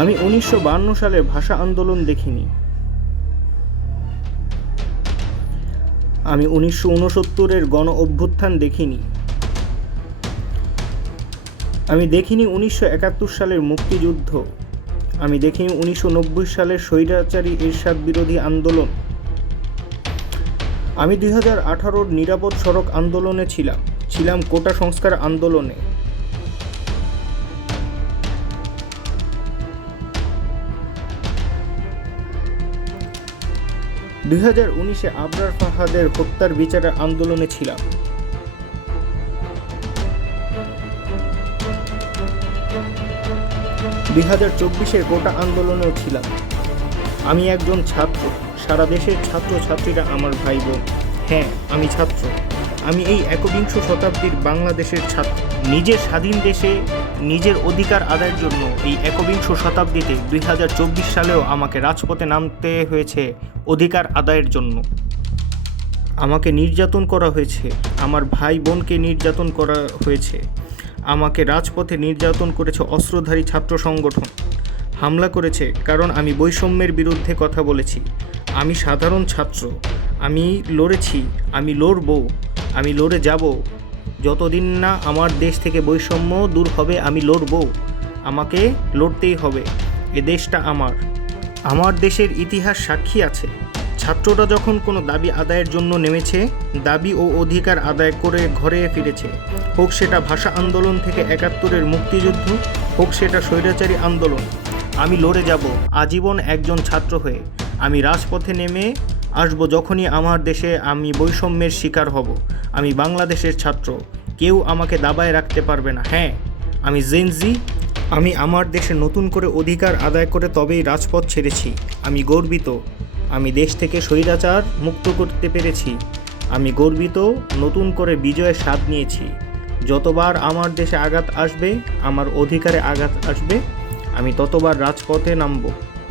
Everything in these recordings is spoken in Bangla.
আমি 1952 সালের ভাষা আন্দোলন দেখিনি। আমি 1969-এর গণ অভ্যুত্থান দেখিনি। আমি দেখিনি 1971 সালের মুক্তিযুদ্ধ। আমি দেখিনি 1990 সালের স্বৈরাচারী এরশাদ বিরোধী আন্দোলন। আমি 2018-র নিরাপদ সড়ক আন্দোলনে ছিলাম কোটা সংস্কার আন্দোলনে। 2019-এ আবরার ফাহাদের হত্যার বিচারের আন্দোলনে ছিলাম। 2024-এর কোটা আন্দোলনেও ছিলাম। আমি একজন ছাত্র। সারা দেশের ছাত্রছাত্রীরা আমার ভাই বোন। হ্যাঁ, আমি ছাত্র। আমি এই একবিংশ শতাব্দীর বাংলাদেশের ছাত্র। নিজের স্বাধীন দেশে নিজের অধিকার আদায়ের জন্য এই একবিংশ শতাব্দীতে 2024 সালেও আমাকে রাজপথে নামতে হয়েছে অধিকার আদায়ের জন্য। আমাকে নির্যাতন করা হয়েছে, আমার ভাই বোনকে নির্যাতন করা হয়েছে, আমাকে রাজপথে নির্যাতন করেছে অস্ত্রধারী ছাত্র সংগঠন। হামলা করেছে কারণ আমি বৈষম্যের বিরুদ্ধে কথা বলেছি। আমি সাধারণ ছাত্র। আমি লড়েছি, আমি লড়ব, আমি লড়ে যাব। যতদিন না আমার দেশ থেকে বৈষম্য দূর হবে আমি লড়ব। আমাকে লড়তেই হবে। এ দেশটা আমার দেশের ইতিহাস সাক্ষী আছে। ছাত্ররা যখন কোনো দাবি আদায়ের জন্য নেমেছে, দাবি ও অধিকার আদায় করে ঘরে ফিরেছে। হোক সেটা ভাষা আন্দোলন থেকে 71-এর মুক্তিযুদ্ধ, হোক সেটা স্বৈরাচারী আন্দোলন। আমি লড়ে যাব আজীবন একজন ছাত্র হয়ে। আমি রাজপথে নেমে আসব যখনই আমার দেশে আমি বৈষম্যের শিকার হব। আমি বাংলাদেশের ছাত্র। কেউ আমাকে দাবায় রাখতে পারবে না। হ্যাঁ, আমি জেনজি। আমি আমার দেশে নতুন করে অধিকার আদায় করে তবেই রাজপথ ছেড়েছি। আমি গর্বিত। আমি দেশ থেকে স্বৈরাচার মুক্ত করতে পেরেছি। আমি গর্বিত। নতুন করে বিজয়ের স্বাদ নিয়েছি। যতবার আমার দেশে আঘাত আসবে, আমার অধিকারে আঘাত আসবে, আমি ততবার রাজপথে নামব।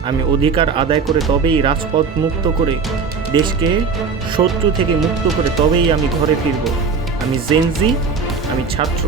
আমি অধিকার আদায় করে তবেই রাজপথ মুক্ত করে দেশকে শত্রু থেকে মুক্ত করে তবেই আমি ঘরে ফিরব। আমি জেনজি, আমি ছাত্র।